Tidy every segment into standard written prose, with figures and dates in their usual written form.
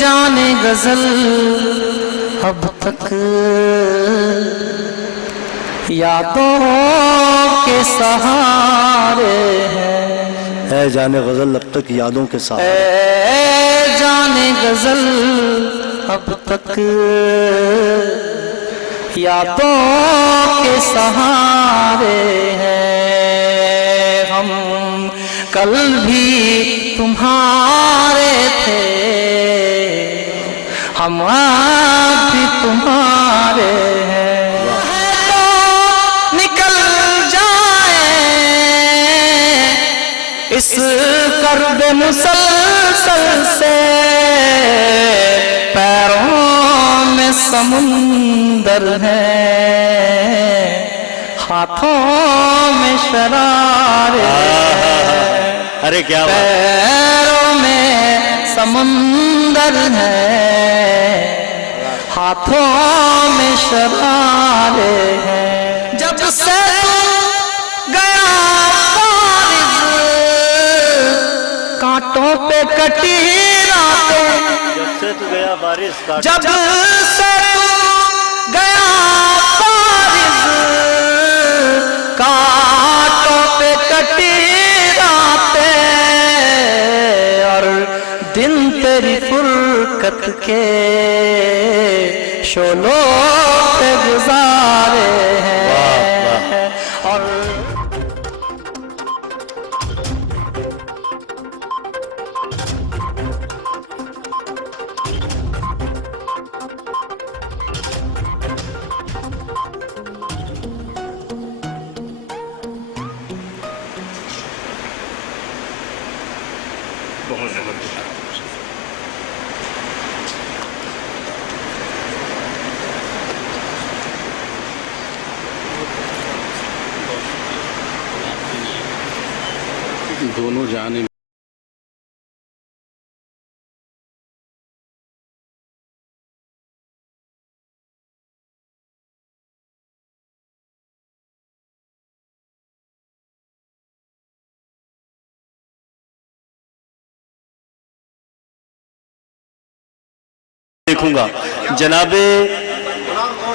جانے غزل اب تک یادوں کے سہارے ہیں. اے جانے غزل اب تک یادوں کے سہارے. اے جانے غزل اب تک یادوں کے سہارے ہیں. ہم کل بھی تمہارے تھے, ہم آج بھی تمہارے ہیں. تو نکل جائیں اس کرب مسلسل سے, پیروں میں سمندر ہے, ہاتھوں میں شرارے ہیں. ارے کیا بات. پیروں میں سمندر ہے, ہاتھوں میں شرارے ہیں. جب سے گیا فارغ کانٹوں پہ کٹی راتیں, جب سے تو گیا بارش کا, جب سے گیا فارغ کانٹوں پہ کٹی راتیں, اور دن تیری فرقت کے شولوں پہ گزارے ہیں. اور دونوں جانے دیکھوں گا. جناب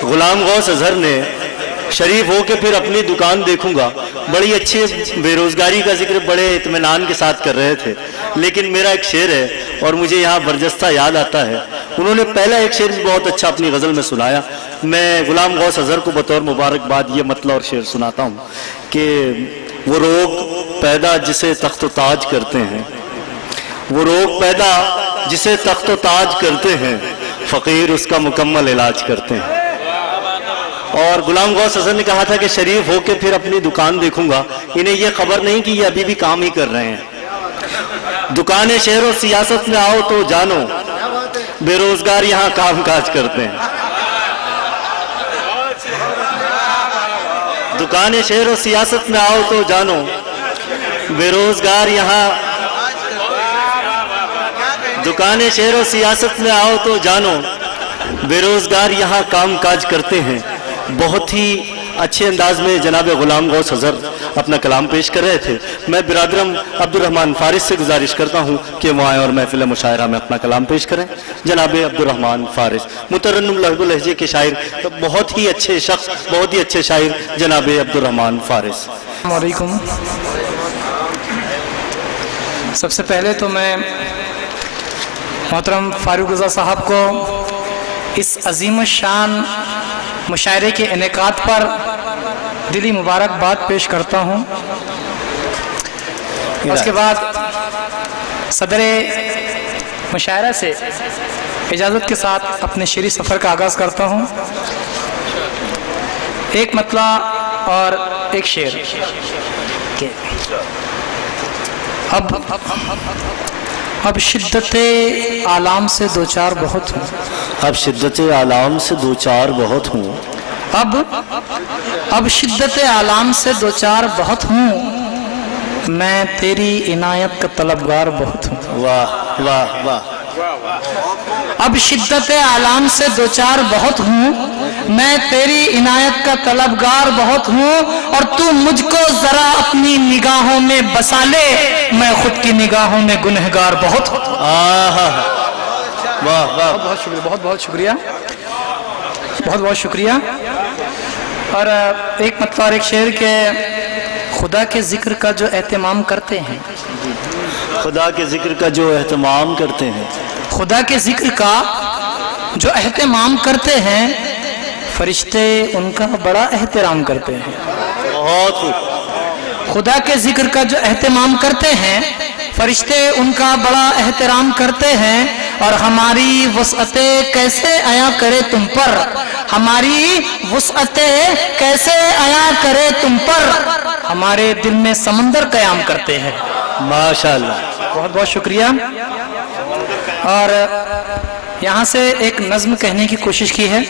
غلام غوث اظہر نے شریف ہو کے پھر اپنی دکان دیکھوں گا, بڑی اچھی بے روزگاری کا ذکر بڑے اطمینان کے ساتھ کر رہے تھے, لیکن میرا ایک شعر ہے اور مجھے یہاں برجستہ یاد آتا ہے. انہوں نے پہلا ایک شعر بھی بہت اچھا اپنی غزل میں سنایا. میں غلام غوث اظہر کو بطور مبارکباد یہ مطلع اور شعر سناتا ہوں کہ وہ روگ پیدا جسے تخت و تاج کرتے ہیں, وہ روگ پیدا جسے تخت و تاج کرتے ہیں, فقیر اس کا مکمل علاج کرتے ہیں. اور غلام غوث اظہر نے کہا تھا کہ شریف ہو کے پھر اپنی دکان دیکھوں گا. انہیں یہ خبر نہیں کہ یہ ابھی بھی کام ہی کر رہے ہیں. دکان شہر و سیاست میں آؤ تو جانو, بے روزگار یہاں کام کاج کرتے ہیں. دکان شہر و سیاست میں آؤ تو جانو, بے روزگار یہاں, دکان شہر و سیاست میں آؤ تو جانو, بے روزگار یہاں کام کاج کرتے ہیں. بہت ہی اچھے انداز میں جناب غلام غوث اظہر اپنا کلام پیش کر رہے تھے. میں برادرم عبد الرحمن فارس سے گزارش کرتا ہوں کہ وہ آئیں اور محفل مشاعرہ میں اپنا کلام پیش کریں. جناب عبد الرحمن فارس, مترنم لہجہ لہجے کے شاعر, بہت ہی اچھے شخص, بہت ہی اچھے شاعر جناب عبد الرحمن فارس. السلام علیکم. سب سے پہلے تو میں محترم فاروق رضا صاحب کو اس عظیم الشان مشاعرے کے انعقاد پر دلی مبارکباد پیش کرتا ہوں. اس کے بعد صدر مشاعرہ سے اجازت کے ساتھ اپنے شعری سفر کا آغاز کرتا ہوں. ایک مطلع اور ایک شعر. اب شدت آلام سے دو چار بہت ہوں, اب شدت آلام سے دو چار بہت ہوں, اب شدت آلام سے دو چار بہت ہوں, میں تیری عنایت کا طلبگار بہت ہوں. واہ واہ واہ. اب شدت آلام سے دو چار بہت ہوں, میں تیری عنایت کا طلبگار بہت ہوں, اور تو مجھ کو ذرا اپنی نگاہوں میں بسا لے, میں خود کی نگاہوں میں گنہگار بہت ہوں. वाह वाह बहुत शुक्रिया, बहुत बहुत शुक्रिया, बहुत बहुत शुक्रिया। और एक मतलब और एक शेर के खुदा के जिक्र का जो एहतमाम करते हैं, खुदा के जिक्र का जो एहतमाम करते हैं, खुदा के जिक्र का जो एहतमाम करते हैं, फरिश्ते उनका बड़ा एहतराम करते हैं। बहुत खूब। खुदा के जिक्र का जो एहतमाम करते हैं, फरिश्ते उनका बड़ा एहतराम करते हैं। और हमारी वसअतें कैसे आया करे तुम पर, हमारी वसअतें कैसे आया करे तुम पर, हमारे दिल में समंदर कयाम करते हैं। माशाअल्लाह। बहुत बहुत शुक्रिया। और यहाँ से एक नज्म कहने की कोशिश की है।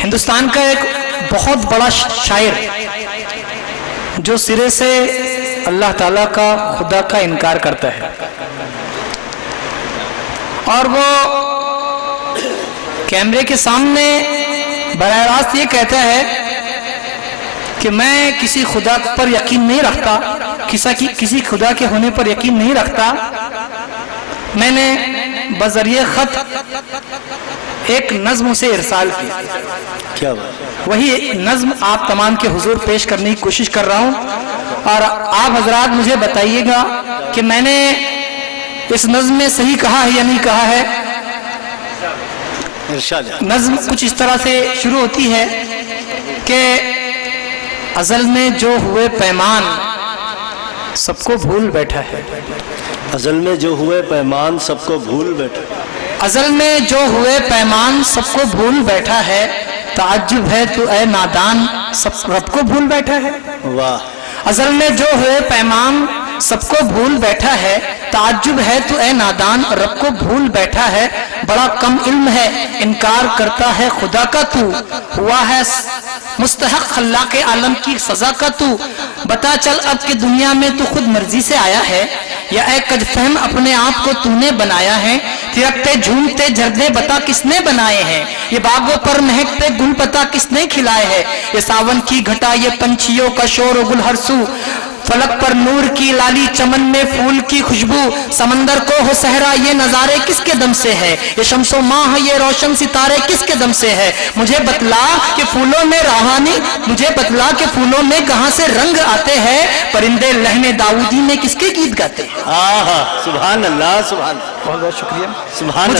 हिंदुस्तान का एक बहुत बड़ा शायर जो सिरे से अल्लाह ताला का, खुदा का इनकार करता है, और वो कैमरे के सामने बराह रास्त ये कहता है कि मैं किसी खुदा पर यकीन नहीं रखता, किसी खुदा के होने पर यकीन नहीं रखता। मैंने बजरिए खत एक नज्म से इरसाल की, क्या बात। वही नज्म आप तमाम के हुजूर पेश करने की कोशिश कर रहा हूँ। और आप हजरात मुझे बताइएगा कि मैंने इस नज्म में सही कहा है या नहीं कहा है। नज्म कुछ इस तरह से शुरू होती है कि अज़ल में जो हुए पैमान सबको भूल बैठा है, अज़ल में जो हुए पैमान सबको भूल बैठा, अज़ल में जो हुए पैमान सबको भूल बैठा है, ताज्जुब है तू ऐ नादान सब रब को भूल बैठा है। वाह। अज़ल में जो हुए पैमान सबको भूल बैठा है, ताज्जुब है तू ऐ नादान रब को भूल बैठा है। बड़ा कम इल्म है इनकार करता है खुदा का तू, हुआ है मुस्तहक खल्लाक आलम की सजा का तू। बता चल अब कि दुनिया में तू खुद मर्जी से आया है, या ऐ कजफहम अपने आप को तूने बनाया है। थिरकते झूमते झरने बता किसने बनाए हैं, ये बागों पर महकते गुल पता किसने खिलाए हैं। ये सावन की घटा, ये पंछियों का शोर गुल हरसू, फलक पर नूर की लाली, चमन में फूल की खुशबू। समंदर को हो सहरा, ये नजारे किसके दम से है, ये शम्सो माह ये रोशन सितारे किसके दम से है। मुझे बतला कि फूलों में राहानी, मुझे बतला कि फूलों में कहां से रंग आते हैं, परिंदे लहने दाऊदी में किसके गीत गाते हैं। आहा, सुभान अल्लाह, सुभान। बहुत बहुत शुक्रिया। सुभान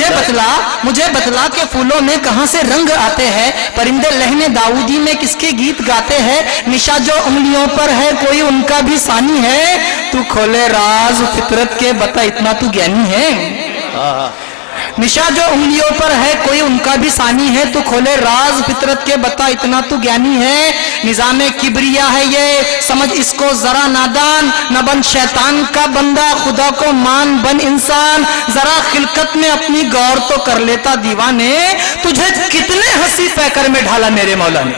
मुझे बतला के फूलों में कहां से रंग आते हैं, परिंदे लहने दाऊदी में किसके गीत गाते हैं। निशा जो उंगलियों पर है कोई उनका भी सानी है, तू खोले राज फितरत के बता इतना तू ज्ञानी है। निशा जो उंगलियों पर है कोई उनका भी सानी है, तू खोले राज फितरत के बता इतना तू ज्ञानी है। निजामे किबरिया है ये समझ इसको जरा नादान, न बन शैतान का बंदा खुदा को मान बन इंसान। जरा खिलकत में अपनी गौर तो कर लेता दीवाने, तुझे कितने हंसी पैकर में ढाला मेरे मौला ने।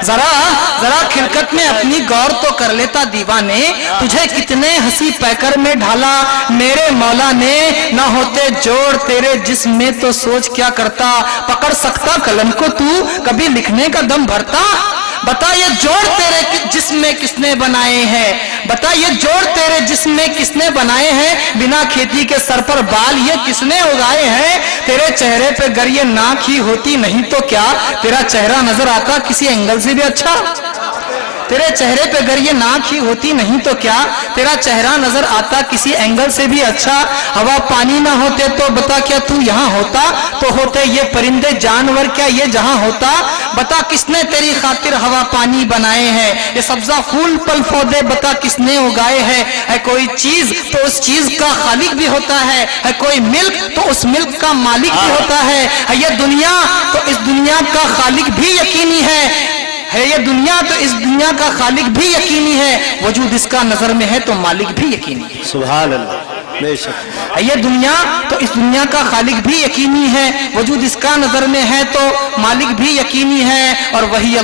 जरा खिलकत में अपनी गौर तो कर लेता दीवाने, तुझे कितने हंसी पैकर में ढाला मेरे मौला ने। न होते जोड़ तेरे जिस्म में तो सोच क्या करता, पकड़ सकता कलम को तू कभी लिखने का दम भरता। बता ये जोड़ तेरे जिस्म में किसने बनाए हैं, बता ये जोड़ तेरे जिस्म में किसने बनाए हैं। बिना खेती के सर पर बाल ये किसने उगाए हैं। तेरे चेहरे पे गर ये नाक ही होती नहीं तो क्या, तेरा चेहरा नजर आता किसी एंगल से भी अच्छा। तेरे चेहरे पे अगर ये नाक ही होती नहीं तो क्या, तेरा चेहरा नजर आता किसी एंगल से भी अच्छा। हवा पानी ना होते तो बता क्या तू यहाँ होता, तो होते ये परिंदे जानवर क्या ये जहाँ होता। बता किसने तेरी खातिर हवा पानी बनाए हैं, ये सब्जा फूल फल पौधे बता किसने उगाए हैं। है कोई चीज तो उस चीज का खालिक भी होता है कोई मिल्क तो उस मिल्क का मालिक भी होता है ये दुनिया तो इस दुनिया का खालिक भी यकीनी है ये दुनिया तो इस दुनिया का खालिक भी यकीनी है। वजूद इसका नजर में है तो मालिक भी यकीनी है। सुभान अल्लाह, बेशक। ये दुनिया तो इस दुनिया का खालिक भी यकीनी है, वजूद इसका नजर में है तो मालिक भी यकीनी है। और वही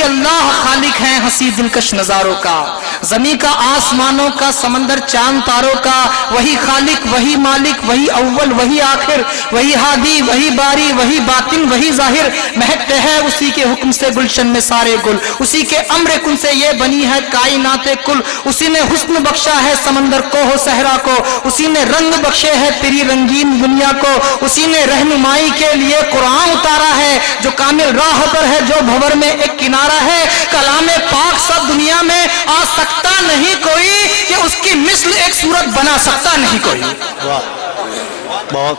अल्लाह खालिक है हंसी दिलकश नजारों का, जमी का, आसमानों का, समंदर, चांद तारों का, वही खालिक, वही मालिक, वही अव्वल, वही आखिर, वही हादी, वही बारी, वही बातिन, वही जाहिर। महकते हैं उसी के हुक्म से गुलशन में सारे गुल, उसी के अम्र कुन से ये बनी है कायनाते कुल। उसी ने हुस्न बख्शा है समंदर को हो सहरा को, उसी ने रंग बख्शे है तेरी रंगीन दुनिया को। उसी ने रहनुमाई के लिए कुरान उतारा है, जो कामिल राह पर है, जो भंवर में एक किनारा है। कलामे पाक सब दुनिया में आ सकता नहीं कोई, कि उसकी मिस्ल एक सूरत बना सकता नहीं कोई। बहुत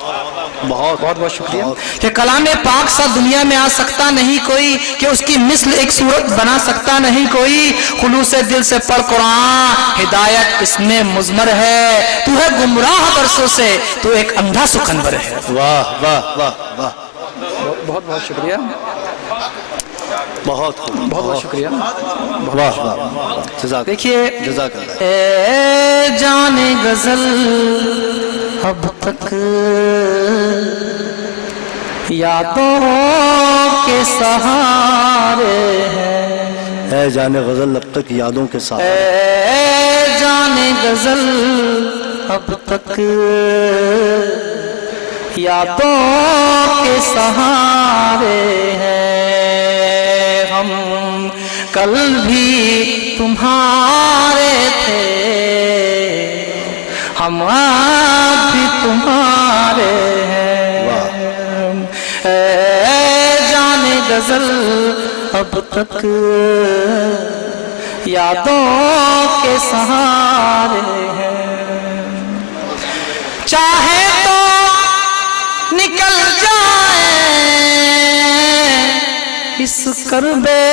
बहुत बहुत बहुत शुक्रिया। कि कलामे पाक सब दुनिया में आ सकता नहीं कोई, कि उसकी मिस्ल एक सूरत बना सकता नहीं कोई। खुलूस दिल से पढ़ कुरान, हिदायत इसमें मुज़मर है। तू है गुमराह बरसों से, तू एक अंधा सुखनवर है। वाह वाह वाह वाह, बहुत बहुत शुक्रिया, बहुत बहुत शुक्रिया। वाह वाह। देखिए, जज़ाकल्लाह। ए जाने गजल अब तक यादों के सहारे है, है जाने गजल अब तक यादों के साथ। ए जाने गजल अब तक यादों के सहारे हैं। हम कल भी तुम्हारे थे, हम आज भी तुम्हारे हैं। ए जाने गजल अब तक यादों के सहारे हैं। चाहे तो निकल जाए इस कर्बे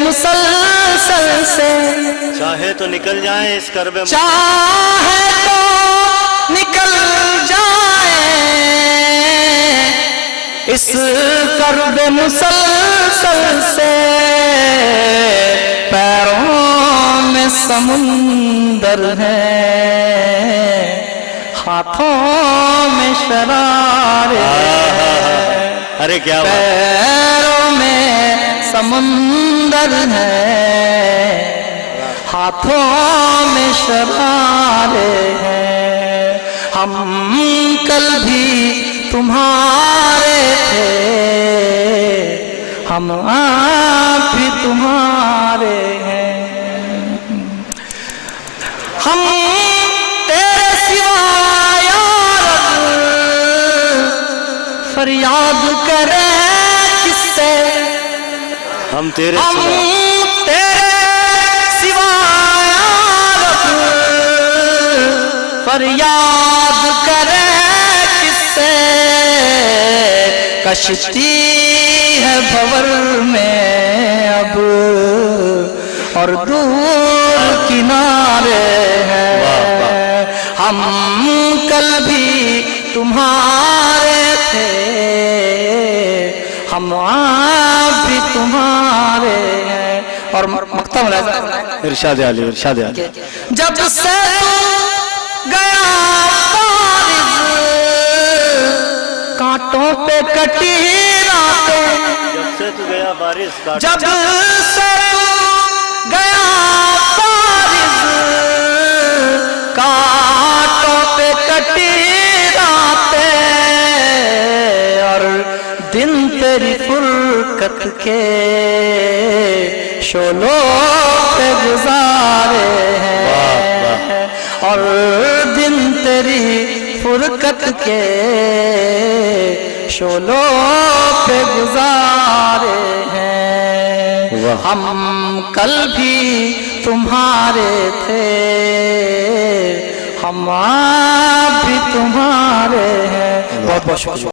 मुसलसल से, चाहे तो निकल जाए इस कर्बे, चाहे तो निकल जाए इस कर्बे मुसलसल से। पैरों में समुंदर है, हाथों में शरारे हैं। अरे क्या बात। पैरों में समुंदर है, हाथों में शरारे हैं। हम कल भी तुम्हारे थे, हम आप भी तुम्हारे हैं। हम तेरे सिवा या रब फरियाद करें किससे, हम तेरे हम सिवा, तेरे सिवा या रब फरियाद करें किससे। कश्ती है भंवर में अब और दूर किनारे हैं। हम कल भी तुम्हारे थे, हम आज भी तुम्हारे हैं। और मक्ता मुलाज़ा इरशाद आली, इरशाद आली। जब से गया बारिश, कांटों पे कटी रातें, जब से तू गया बारिश का, जब से गया बारिश, कांटों पे कटी रातें, और दिन तेरी फुरकत के शोलों पे गुजारे हैं। और दिन तेरी फुरकत के शोलों पे गुजारे हैं। हम कल भी तुम्हारे थे, हम आज भी तुम्हारे हैं। बहुत बहुत शुक्रिया।